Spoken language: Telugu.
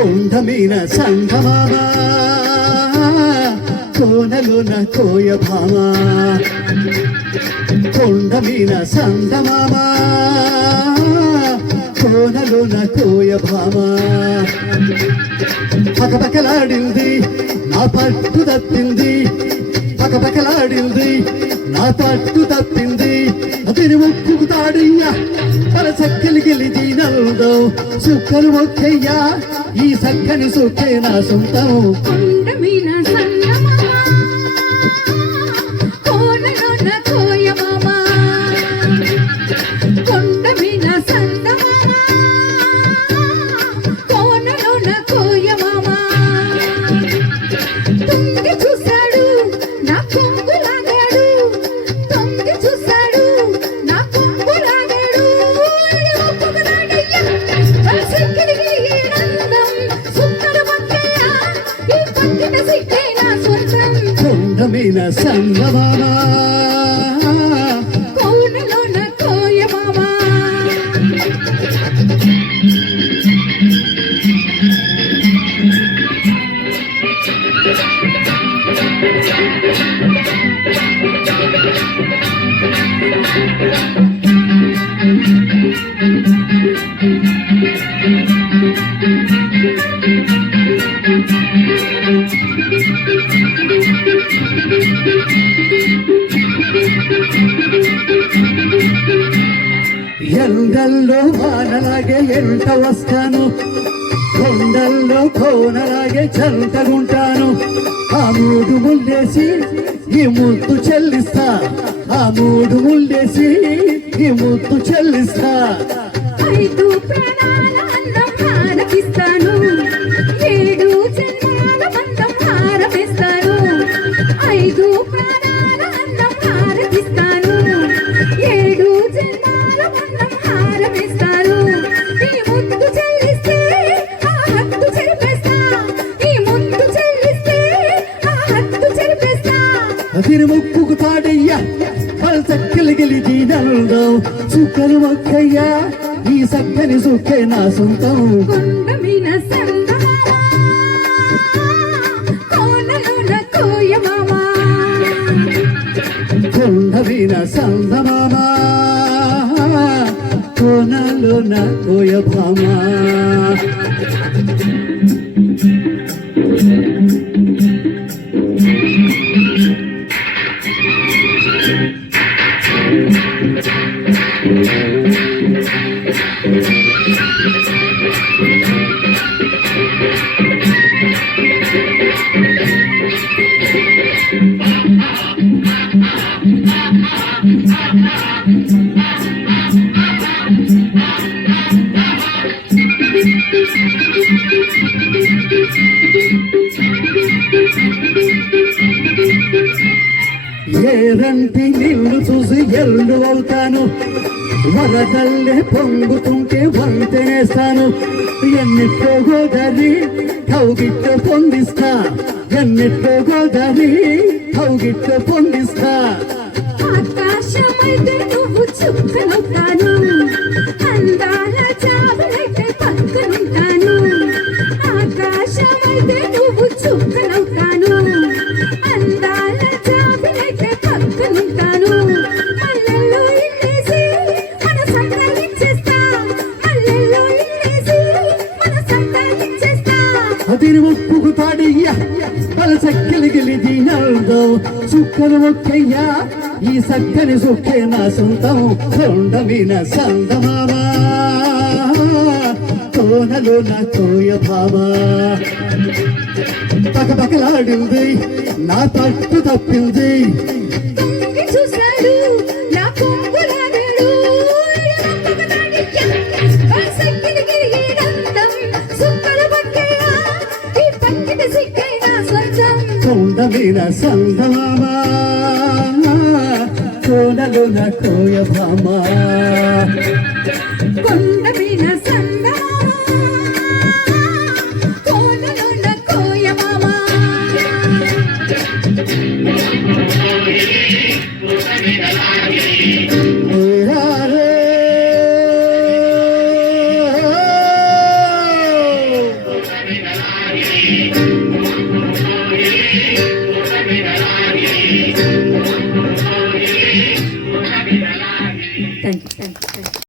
కొండమీన సంగమామ కోనలోన కోయ భామ కొండమీన సంగమామ కోనలోన కోయ భామ పకపకలాడింది నా పట్టు తప్పింది పకపకలాడింది నా పట్టు తప్పింది అతని ముక్కుకు తాడియ్యా తన చక్కలి గెలిచి నల్దో సుక్కలు మొక్కయ్యా ఈ సక్కని సుక్కే నా సొంతం కొండమీన సంగమామ కోనలోన కోయ మామ ఎండల్లో వానలాగే ఎంట వస్తాను కొండల్లో కోనలాగే చంటగుంటాను ఆ మూడు ముళ్ళేసి ఈ ముద్దు చెల్లిస్తా ఆ మూడు ముళ్ళేసి ఈ ముద్దు చెల్లిస్తా ఐదు ప్రాణాల అందం హారతిస్తాను ఏడు జన్మాల బంధం హారవేస్తాను ఐదు ప్రాణాల అందం హారతిస్తాను ఏడు జన్మాల బంధం హారవేస్తాను ఈ ముద్దు చెల్లిస్తే ఆ హద్దు చెరిపేస్తా ఈ ముద్దు చెల్లిస్తే ఆ హద్దు చెరిపేస్తా అతని ముక్కుకు తాడయ్యా చక్కలి గెలిచి నల్దో సుక్కలు మొక్కయ్యా ఈ సక్కని సుక్కే నా సొంతం కొండమీన సంగమామ కోనలోన కోయ మామ కొండమీన సంగమామ కోనలోన కోయ భామ ఏరంటి నిన్ను చూసి ఎల్లు అవుతాను వరదల్లే పొంగుతుంటే వంతేనేస్తాను ఎన్నిట్లో గోదారి కౌగిట్ట పొందిస్తా ఎన్నిట్లో గోదారి కౌగిట్ట పొందిస్తా ఆకాశమైతే నువ్వు చుక్కనవుతాను అందాల చాపలైతే పక్కనుంటాను ఆకాశమైతే నువ్వు చుక్కనవుతాను అందాల చాపలైతే పక్కనుంటాను మల్లెల్లో ఇల్లేసి మన సంతాలించేస్తా మల్లెల్లో ఇల్లేసి మన సంతాలించేస్తా అదిని ముప్పుకు తాడయ్యా పల చక్కలి గెలిచి నల్దో సుక్కలు మొక్కయ్యా ఈ సక్కని సుక్కే నా సొంతం కొండమీన సంగమామ కోనలోన కోయ భామ పకపకలాడింది నా పట్టు తప్పింది తొంగి చూశాడు నా కొంగులాడాడు కొండమీన సంగమామ కోనలోన కోయ భామ కొండమీన సంగమామ కోనలోన కోయ మామ థ్యాంక్ యూ